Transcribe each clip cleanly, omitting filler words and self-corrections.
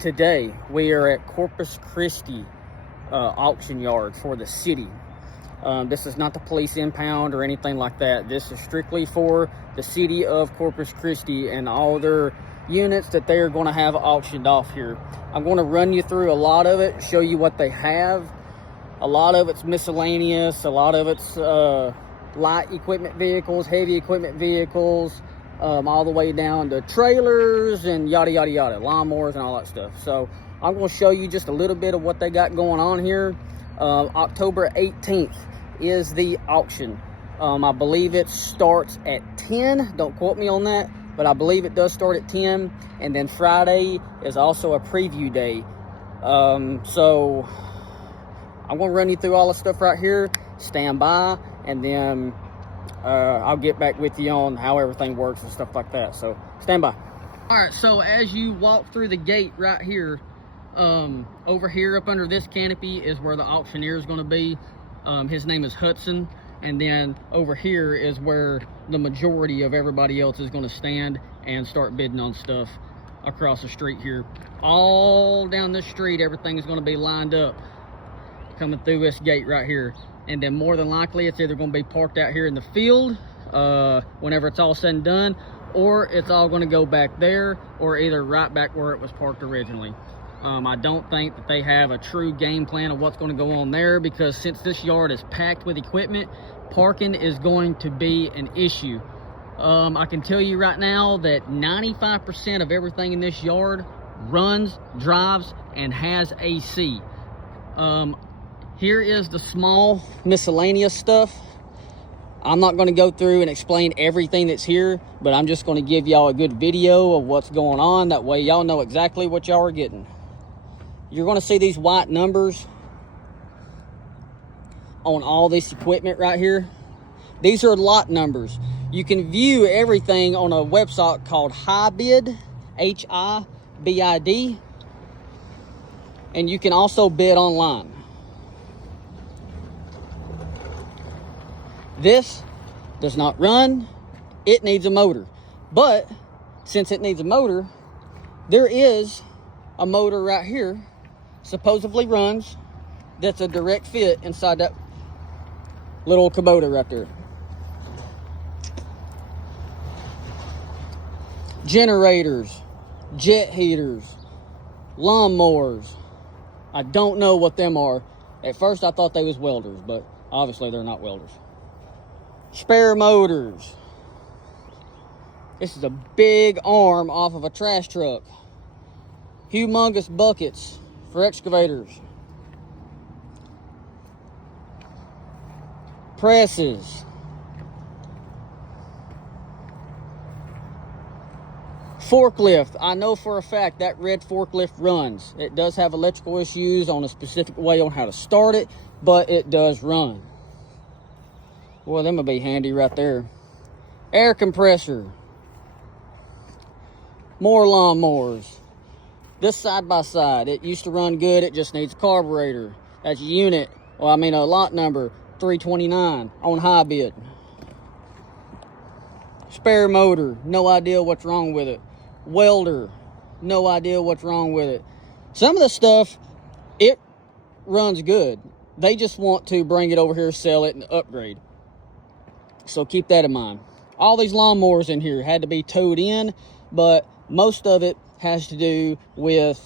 Today we are at Corpus Christi auction yard for the city. This is not the police impound or anything like that. This is strictly for the city of Corpus Christi and all their units that they are going to have auctioned off here. I'm going to run you through a lot of it, show you what they have. A lot of it's miscellaneous, a lot of it's light equipment vehicles, heavy equipment vehicles, all the way down to trailers and yada yada yada, lawnmowers and all that stuff. So I'm going to show you just a little bit of what they got going on here. October 18th is the auction. I believe it starts at 10. Don't quote me on that, but I believe it does start at 10. And then Friday is also a preview day. So I'm going to run you through all the stuff right here. Stand by, and then I'll get back with you on how everything works and stuff like that. So stand by. All right, so as you walk through the gate right here, over here up under this canopy is where the auctioneer is going to be. His name is Hudson. And then over here is where the majority of everybody else is going to stand and start bidding on stuff across the street here. All down this street, everything is going to be lined up coming through this gate right here. And then more than likely it's either going to be parked out here in the field whenever it's all said and done, or it's all going to go back there, or either right back where it was parked originally. I don't think that they have a true game plan of what's going to go on there, because since this yard is packed with equipment, parking is going to be an issue. I can tell you right now that 95% of everything in this yard runs, drives, and has AC. Here is the small miscellaneous stuff. I'm not going to go through and explain everything that's here, but I'm just going to give y'all a good video of what's going on. That way y'all know exactly what y'all are getting. You're going to see these white numbers on all this equipment right here. These are lot numbers. You can view everything on a website called HiBid, H-I-B-I-D, and you can also bid online. This does not run. It needs a motor. But since it needs a motor, there is a motor right here, supposedly runs, that's a direct fit inside that little Kubota right there. Generators, jet heaters, lawnmowers. I don't know what them are. At first I thought they was welders, but obviously they're not welders. Spare motors. This is a big arm off of a trash truck. Humongous buckets for excavators. Presses. Forklift. I know for a fact that red forklift runs. It does have electrical issues on a specific way on how to start it, but it does run. Boy, them would be handy right there. Air compressor. More lawnmowers. This side by side, it used to run good. It just needs a carburetor. That's a lot number 329 on HiBid. Spare motor, no idea what's wrong with it. Welder, no idea what's wrong with it. Some of the stuff, it runs good. They just want to bring it over here, sell it, and upgrade. So keep that in mind. All these lawnmowers in here had to be towed in, but most of it has to do with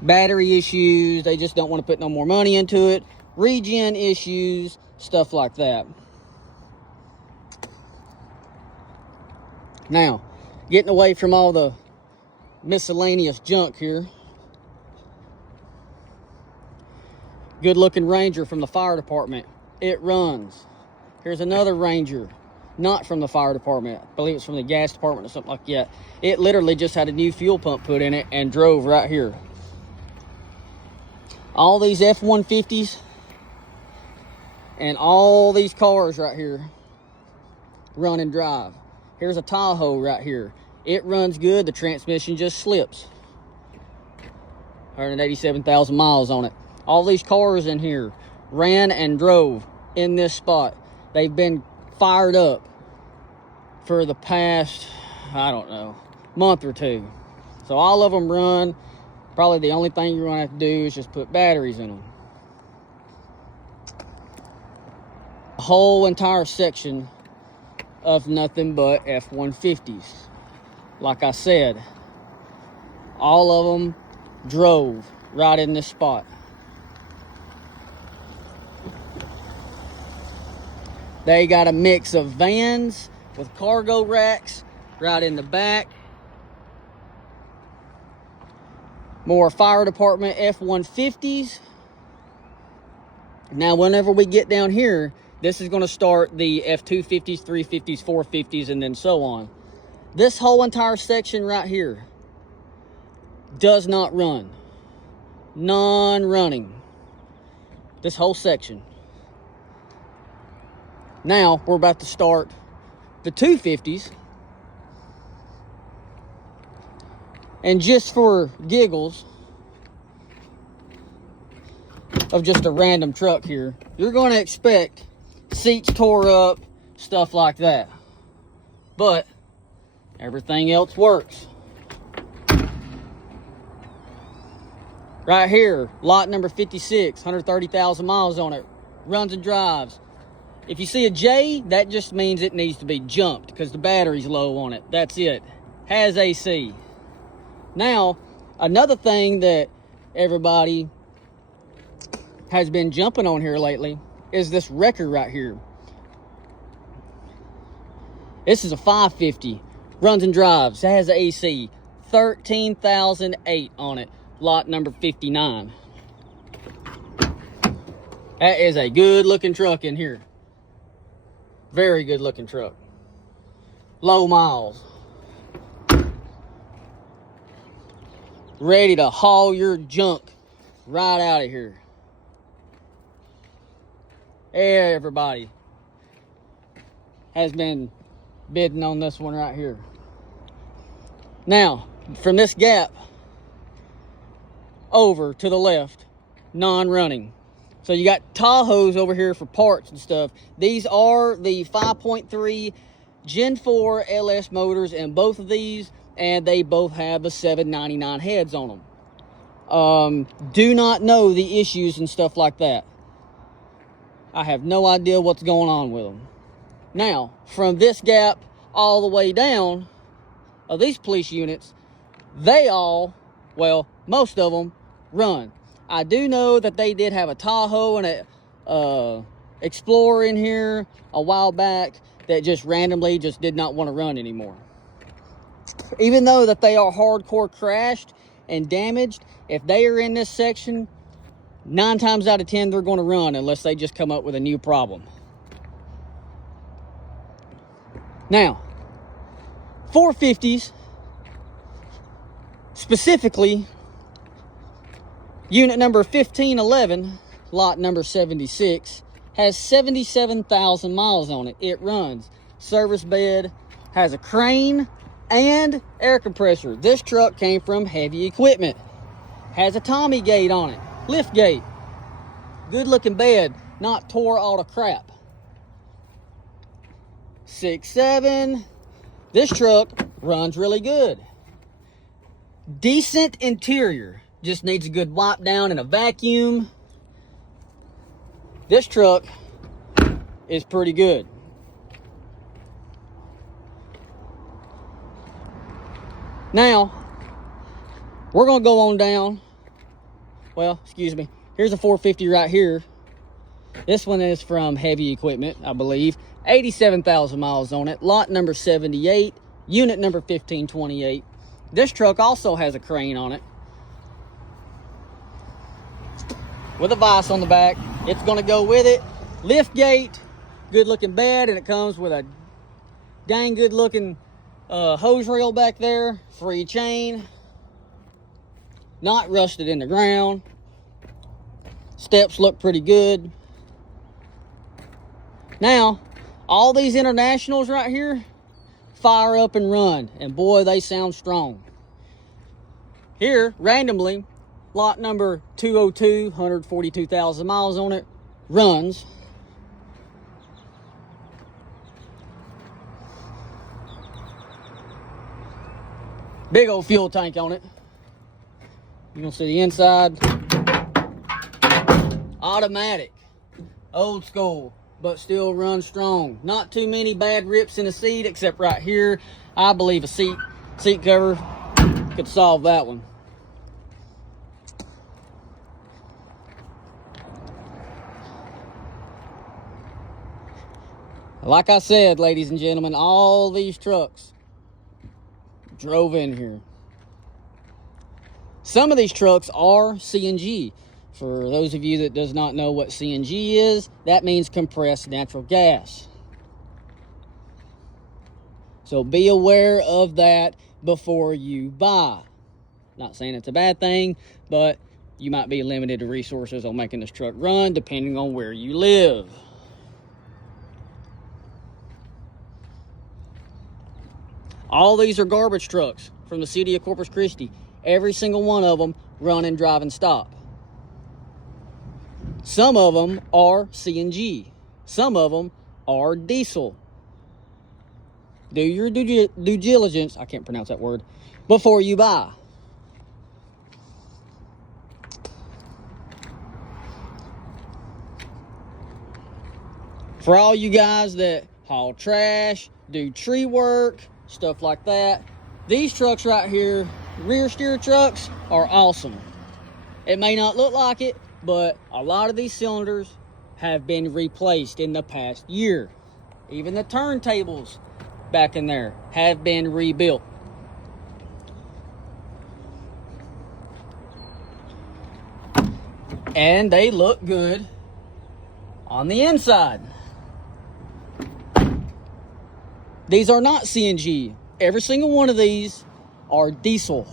battery issues. They just don't want to put no more money into it. Regen issues, stuff like that. Now, getting away from all the miscellaneous junk here. Good looking Ranger from the fire department. It runs. Here's another Ranger, not from the fire department. I believe it's from the gas department or something like that. It literally just had a new fuel pump put in it and drove right here. All these F-150s and all these cars right here run and drive. Here's a Tahoe right here. It runs good. The transmission just slips. 187,000 miles on it. All these cars in here ran and drove in this spot. They've been fired up for the past, I don't know, month or two. So all of them run. Probably the only thing you're gonna have to do is just put batteries in them. A whole entire section of nothing but F-150s. Like I said, all of them drove right in this spot. They got a mix of vans with cargo racks right in the back. More fire department F-150s. Now, whenever we get down here, this is going to start the F-250s, 350s, 450s, and then so on. This whole entire section right here does not run. Non-running. This whole section. Now, we're about to start the 250s. And just for giggles of just a random truck here, you're going to expect seats tore up, stuff like that. But everything else works. Right here, lot number 56, 130,000 miles on it, runs and drives. If you see a J, that just means it needs to be jumped because the battery's low on it. That's it. Has AC. Now, another thing that everybody has been jumping on here lately is this wrecker right here. This is a 550, runs and drives, it has AC, 13,008 on it, lot number 59. That is a good looking truck in here. Very good looking truck. Low miles. Ready to haul your junk right out of here. Everybody has been bidding on this one right here. Now, from this gap over to the left, non-running. So you got Tahoes over here for parts and stuff. These are the 5.3 Gen 4 LS motors in both of these, and they both have the 799 heads on them. Do not know the issues and stuff like that. I have no idea what's going on with them. Now, from this gap all the way down of these police units, they all, well, most of them run. I do know that they did have a Tahoe and a Explorer in here a while back that just randomly just did not want to run anymore. Even though that they are hardcore crashed and damaged, if they are in this section, 9 times out of 10 they're going to run unless they just come up with a new problem. Now, 450s, specifically unit number 1511, lot number 76, has 77,000 miles on it. It runs. Service bed, has a crane and air compressor. This truck came from Heavy Equipment. Has a Tommy gate on it. Lift gate. Good looking bed, not tore all to crap. 6.7. This truck runs really good. Decent interior. Just needs a good wipe down and a vacuum. This truck is pretty good. Now, we're going to go on down. Well, excuse me. Here's a 450 right here. This one is from Heavy Equipment, I believe. 87,000 miles on it. Lot number 78. Unit number 1528. This truck also has a crane on it, with a vise on the back. It's going to go with it. Lift gate, good looking bed, and it comes with a dang good looking hose rail back there, free chain, not rusted in the ground. Steps look pretty good. Now, all these Internationals right here fire up and run, and boy, they sound strong. Here, randomly, lot number 202, 142,000 miles on it, runs. Big old fuel tank on it. You can see the inside. Automatic. Old school, but still runs strong. Not too many bad rips in the seat, except right here. I believe a seat cover could solve that one. Like I said, ladies and gentlemen, all these trucks drove in here. Some of these trucks are CNG. For those of you that does not know what CNG is, that means compressed natural gas. So be aware of that before you buy. Not saying it's a bad thing, but you might be limited to resources on making this truck run depending on where you live. All these are garbage trucks from the city of Corpus Christi. Every single one of them run and drive and stop. Some of them are CNG. Some of them are diesel. Do your due diligence, I can't pronounce that word, before you buy. For all you guys that haul trash, do tree work, stuff like that, these trucks right here, rear steer trucks, are awesome. It may not look like it, but a lot of these cylinders have been replaced in the past year. Even the turntables back in there have been rebuilt. And they look good on the inside. These are not CNG. Every single one of these are diesel.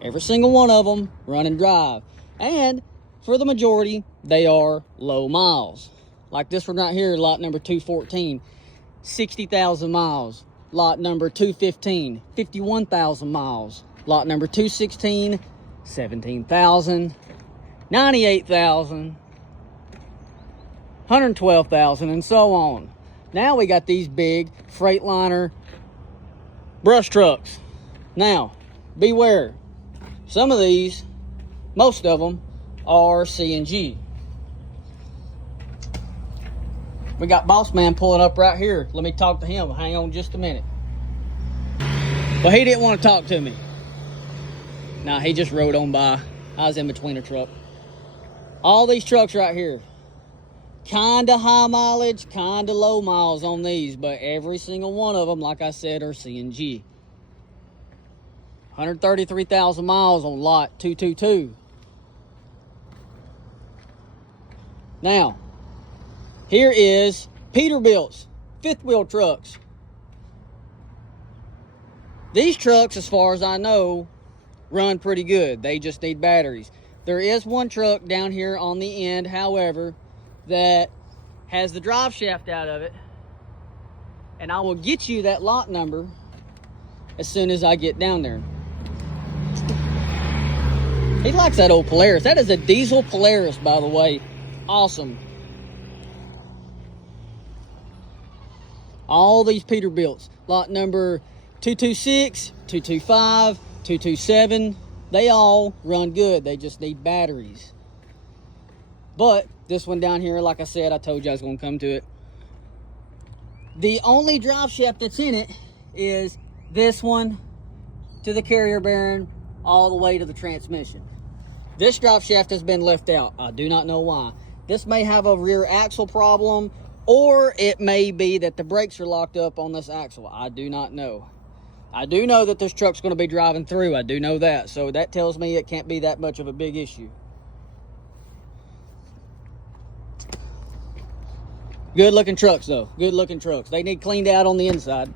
Every single one of them run and drive. And for the majority, they are low miles. Like this one right here, lot number 214, 60,000 miles. Lot number 215, 51,000 miles. Lot number 216, 17,000, 98,000, 112,000, and so on. Now we got these big Freightliner brush trucks. Now, beware. Some of these, most of them, are CNG. We got Boss Man pulling up right here. Let me talk to him. Hang on just a minute. But he didn't want to talk to me. Nah, he just rode on by. I was in between a truck. All these trucks right here, kinda high mileage, kinda low miles on these, but every single one of them, like I said, are CNG. 133,000 miles on lot 222. Now, here is Peterbilt's fifth wheel trucks. These trucks, as far as I know, run pretty good. They just need batteries. There is one truck down here on the end, however, that has the drive shaft out of it. And I will get you that lot number as soon as I get down there. He likes that old Polaris. That is a diesel Polaris, by the way. Awesome. All these Peterbilts, lot number 226, 225, 227, they all run good. They just need batteries. But this one down here, like I said, I told you I was going to come to it. The only drive shaft that's in it is this one to the carrier bearing all the way to the transmission. This drive shaft has been left out. I do not know why. This may have a rear axle problem, or it may be that the brakes are locked up on this axle. I do not know. I do know that this truck's going to be driving through. I do know that. So that tells me it can't be that much of a big issue. Good looking trucks though. Good looking trucks. They need cleaned out on the inside.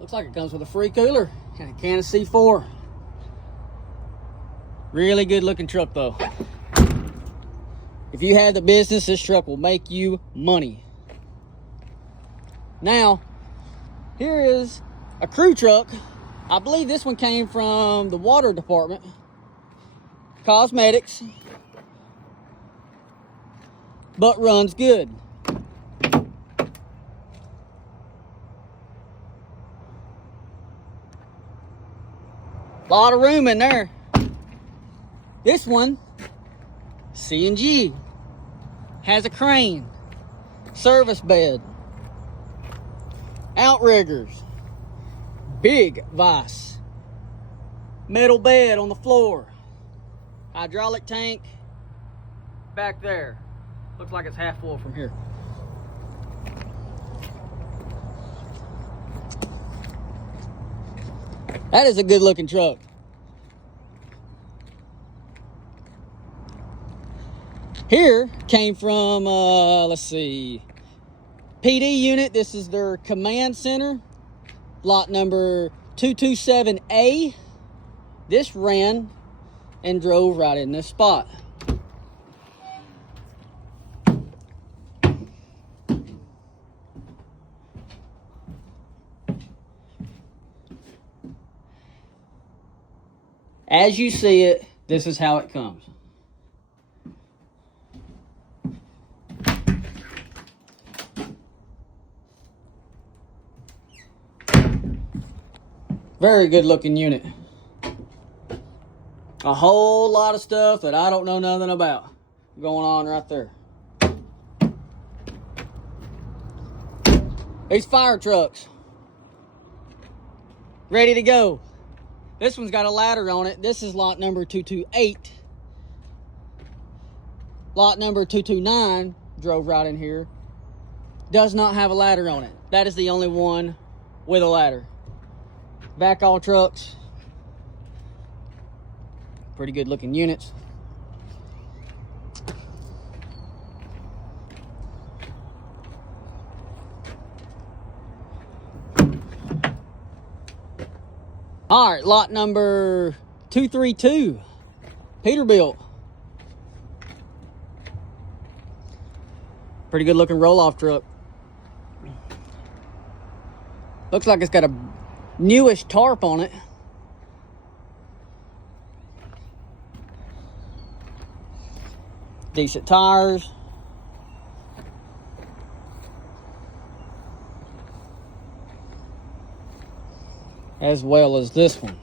Looks like it comes with a free cooler and a can of C4. Really good looking truck though. If you have the business, this truck will make you money. Now, here is a crew truck. I believe this one came from the water department. Cosmetics. But runs good. Lot of room in there. This one, C&G, has a crane, service bed, outriggers, big vise, metal bed on the floor, hydraulic tank back there. Looks like it's half full from here. That is a good looking truck. Here came from, let's see, PD unit. This is their command center, lot number 227A. This ran and drove right in this spot. As you see it, this is how it comes. Very good looking unit. A whole lot of stuff that I don't know nothing about going on right there. These fire trucks, ready to go. This one's got a ladder on it. This is lot number 228. Lot number 229 drove right in here. Does not have a ladder on it. That is the only one with a ladder. Back all trucks. Pretty good looking units. All right, lot number 232, Peterbilt. Pretty good looking roll-off truck. Looks like it's got a newish tarp on it. Decent tires. As well as this one.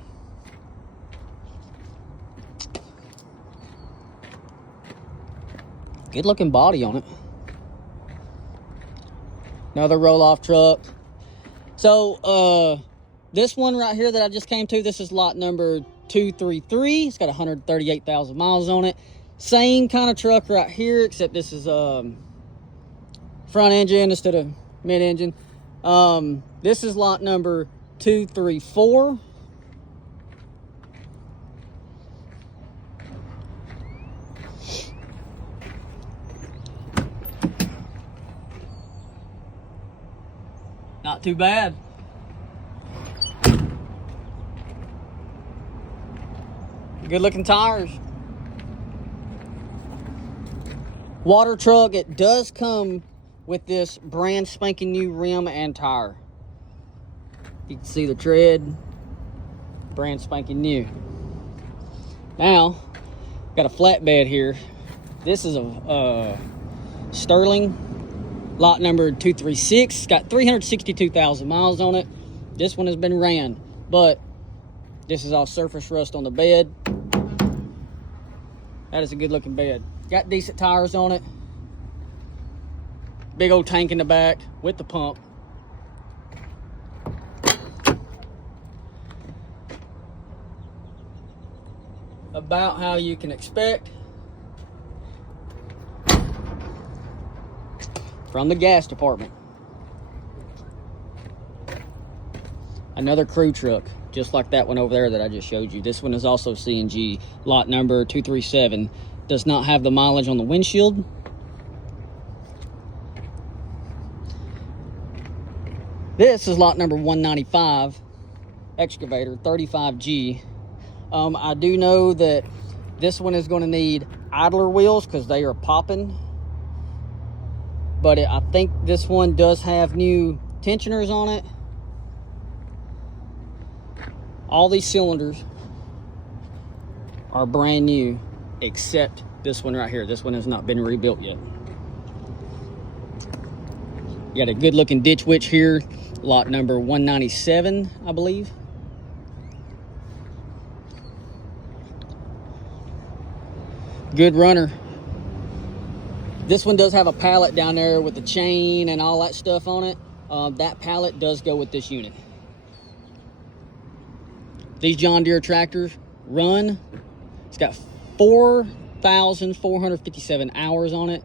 Good looking body on it. Another roll-off truck. So, this one right here that I just came to, this is lot number 233. It's got 138,000 miles on it. Same kind of truck right here, except this is front engine instead of mid-engine. This is lot number 234. Not too bad. Good looking tires. Water truck. It does come with this brand spanking new rim and tire. You can see the tread, brand spanking new. Now, got a flatbed here. This is a Sterling, lot number 236. It's got 362,000 miles on it. This one has been ran, but this is all surface rust on the bed. That is a good looking bed. Got decent tires on it. Big old tank in the back with the pump. About how you can expect from the gas department. Another crew truck, just like that one over there that I just showed you. This one is also C&G, lot number 237. Does not have the mileage on the windshield. This is lot number 195, excavator 35G. I do know that this one is going to need idler wheels because they are popping. But I think this one does have new tensioners on it. All these cylinders are brand new, except this one right here. This one has not been rebuilt yet. You got a good looking ditch witch here, lot number 197, I believe. Good runner. This one does have a pallet down there with the chain and all that stuff on it. That pallet does go with this unit. These John Deere tractors run. It's got 4,457 hours on it.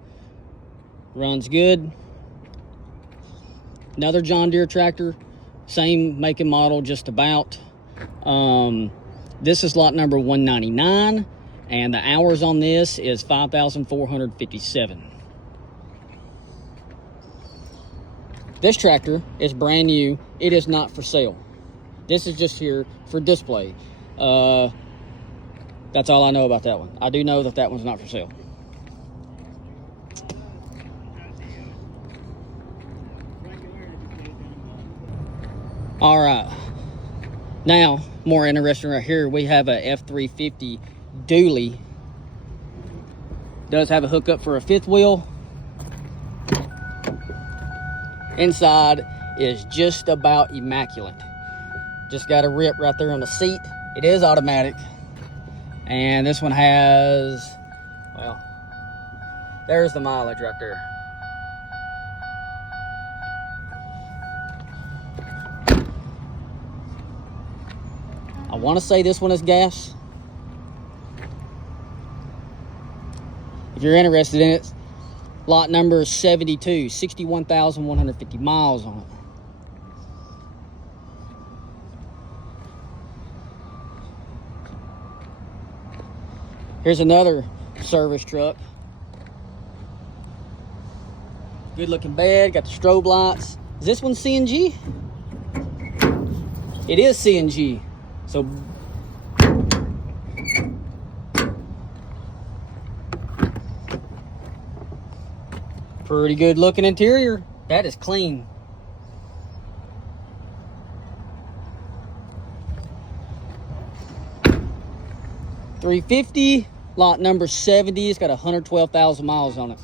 Runs good. Another John Deere tractor, same make and model, just about. This is lot number 199, and the hours on this is 5,457. This tractor is brand new. It is not for sale. This is just here for display. That's all I know about that one. I do know that that one's not for sale. All right, now more interesting right here, we have a F350 dually. Does have a hookup for a fifth wheel. Inside is just about immaculate. Just got a rip right there on the seat. It is automatic. And this one has, well, there's the mileage right there. I want to say this one is gas. If you're interested in it, lot number is 72, 61,150 miles on it. Here's another service truck. Good looking bed, got the strobe lights. Is this one CNG? It is CNG. So pretty good looking interior. That is clean. $350, lot number 70. It's got 112,000 miles on it.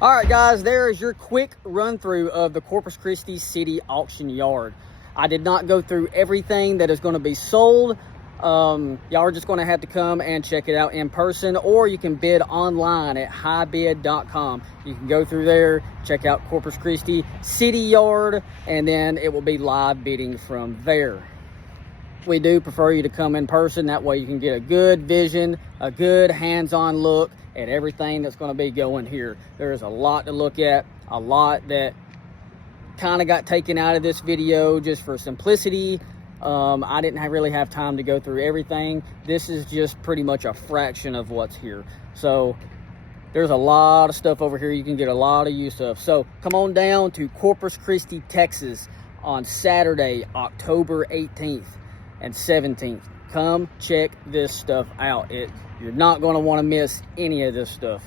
All right, guys, there is your quick run through of the Corpus Christi City Auction Yard. I did not go through everything that is going to be sold. Y'all are just going to have to come and check it out in person, or you can bid online at highbid.com. You can go through there, check out Corpus Christi City Yard, and then it will be live bidding from there. We do prefer you to come in person. That way you can get a good vision, a good hands-on look at everything that's going to be going here. There's a lot to look at, a lot that kind of got taken out of this video just for simplicity. I didn't really have time to go through everything. This is just pretty much a fraction of what's here. So there's a lot of stuff over here you can get a lot of use of. So come on down to Corpus Christi, Texas on Saturday, October 18th and 17th. Come check this stuff out. You're not going to want to miss any of this stuff.